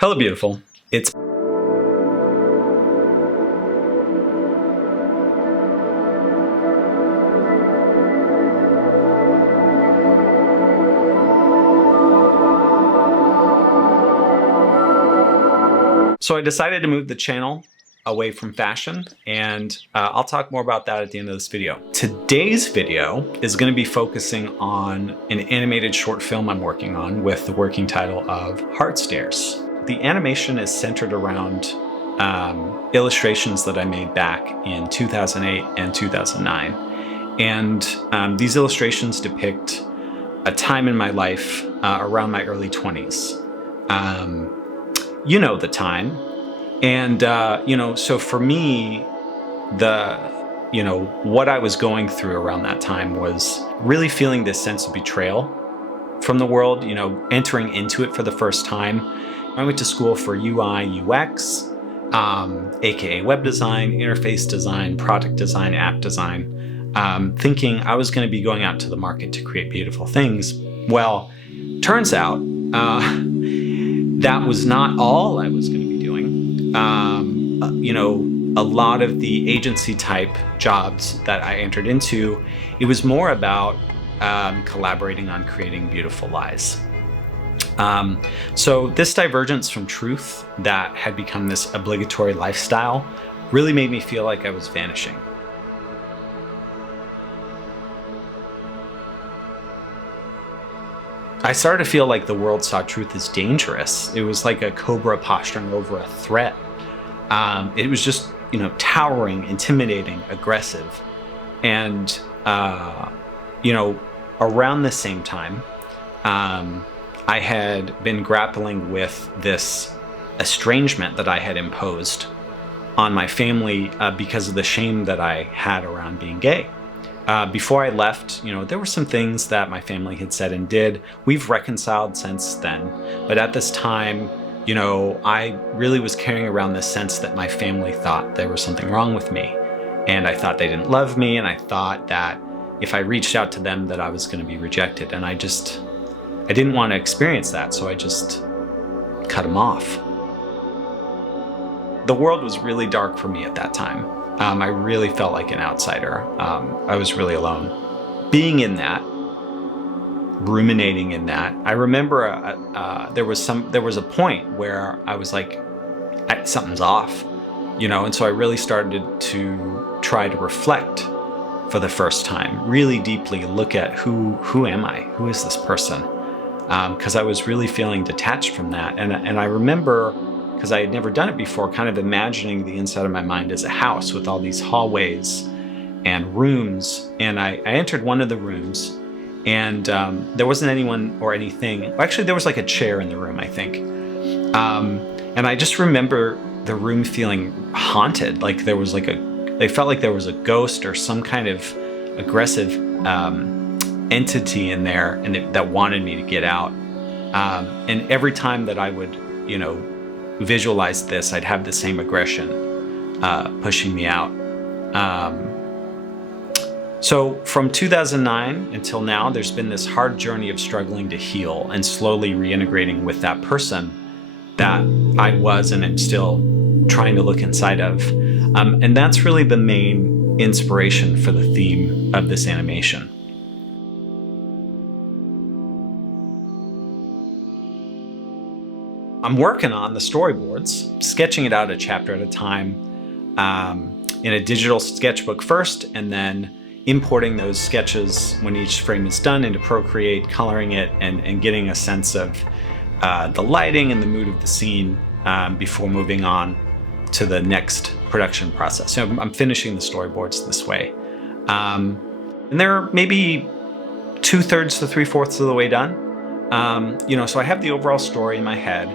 Hello, beautiful. It's So I decided to move the channel away from fashion, and I'll talk more about that at the end of this video. Today's video is going to be focusing on an animated short film I'm working on with the working title of Heart Stairs. The animation is centered around illustrations that I made back in 2008 and 2009. And these illustrations depict a time in my life around my early 20s. You know the time. And, so for me, what I was going through around that time was really feeling this sense of betrayal from the world, entering into it for the first time. I went to school for UI, UX, AKA web design, interface design, product design, app design, thinking I was going to be going out to the market to create beautiful things. Well, turns out that was not all I was going to be doing. A lot of the agency type jobs that I entered into, it was more about collaborating on creating beautiful lies. So this divergence from truth that had become this obligatory lifestyle really made me feel like I was vanishing. I started to feel like the world saw truth as dangerous. It was like a cobra posturing over a threat. It was just, towering, intimidating, aggressive. And, around the same time, I had been grappling with this estrangement that I had imposed on my family because of the shame that I had around being gay. Before I left, there were some things that my family had said and did. We've reconciled since then. But at this time, I really was carrying around this sense that my family thought there was something wrong with me. And I thought they didn't love me. And I thought that if I reached out to them, that I was going to be rejected. And I didn't want to experience that. So I just cut them off. The world was really dark for me at that time. I really felt like an outsider. I was really alone. Being in that, ruminating in that, I remember there was a point where I was like, something's off, and so I really started to try to reflect for the first time, really deeply look at who am I? Who is this person? Because I was really feeling detached from that. And I remember, because I had never done it before, kind of imagining the inside of my mind as a house with all these hallways and rooms. And I entered one of the rooms, and there wasn't anyone or anything. Actually, there was like a chair in the room, I think. And I just remember the room feeling haunted. Like there was they felt like there was a ghost or some kind of aggressive entity in there, and that wanted me to get out. And every time that I would, visualize this, I'd have the same aggression pushing me out. So from 2009 until now, there's been this hard journey of struggling to heal and slowly reintegrating with that person that I was and am still trying to look inside of. And that's really the main inspiration for the theme of this animation. I'm working on the storyboards, sketching it out a chapter at a time in a digital sketchbook first, and then importing those sketches when each frame is done into Procreate, coloring it, and getting a sense of the lighting and the mood of the scene before moving on to the next production process. So I'm finishing the storyboards this way. And they're maybe 2/3 to 3/4 of the way done. So I have the overall story in my head.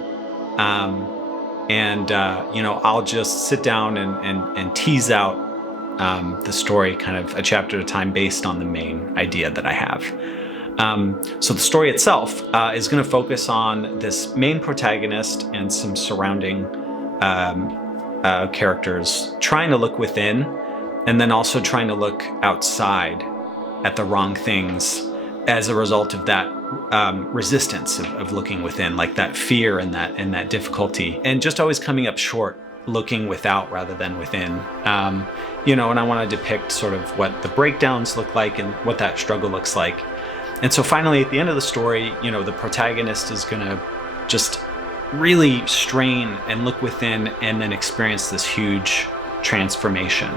I'll just sit down and tease out the story kind of a chapter at a time based on the main idea that I have. So the story itself is going to focus on this main protagonist and some surrounding characters trying to look within, and then also trying to look outside at the wrong things as a result of that resistance of looking within, like that fear and that difficulty, and just always coming up short, looking without rather than within. And I want to depict sort of what the breakdowns look like and what that struggle looks like. And so finally, at the end of the story, the protagonist is going to just really strain and look within and then experience this huge transformation.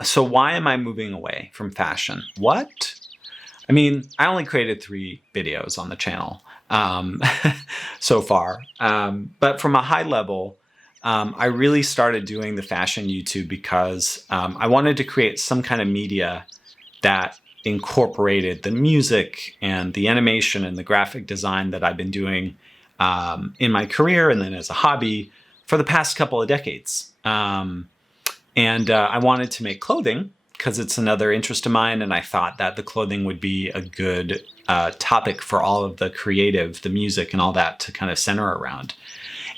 So why am I moving away from fashion? What? I mean, I only created 3 videos on the channel so far. But from a high level, I really started doing the fashion YouTube because I wanted to create some kind of media that incorporated the music and the animation and the graphic design that I've been doing in my career and then as a hobby for the past couple of decades. And I wanted to make clothing because it's another interest of mine, and I thought that the clothing would be a good topic for all of the creative, the music and all that to kind of center around.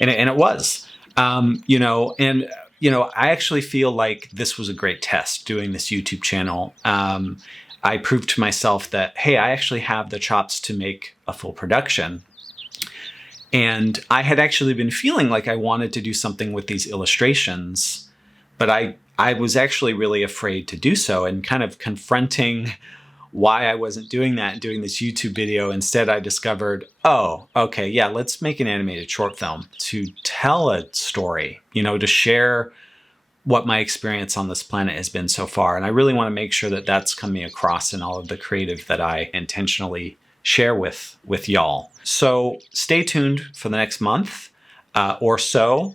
And it was, I actually feel like this was a great test doing this YouTube channel. I proved to myself that, hey, I actually have the chops to make a full production. And I had actually been feeling like I wanted to do something with these illustrations, but I was actually really afraid to do so, and kind of confronting why I wasn't doing that and doing this YouTube video. Instead, I discovered, oh, okay, yeah, let's make an animated short film to tell a story, to share what my experience on this planet has been so far. And I really want to make sure that that's coming across in all of the creative that I intentionally share with y'all. So stay tuned for the next month or so.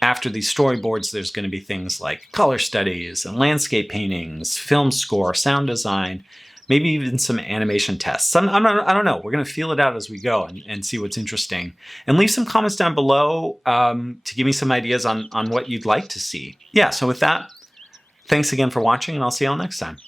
After these storyboards, there's going to be things like color studies and landscape paintings, film score, sound design, maybe even some animation tests. I don't know. We're going to feel it out as we go and see what's interesting. And leave some comments down below to give me some ideas on what you'd like to see. Yeah, so with that, thanks again for watching, and I'll see y'all next time.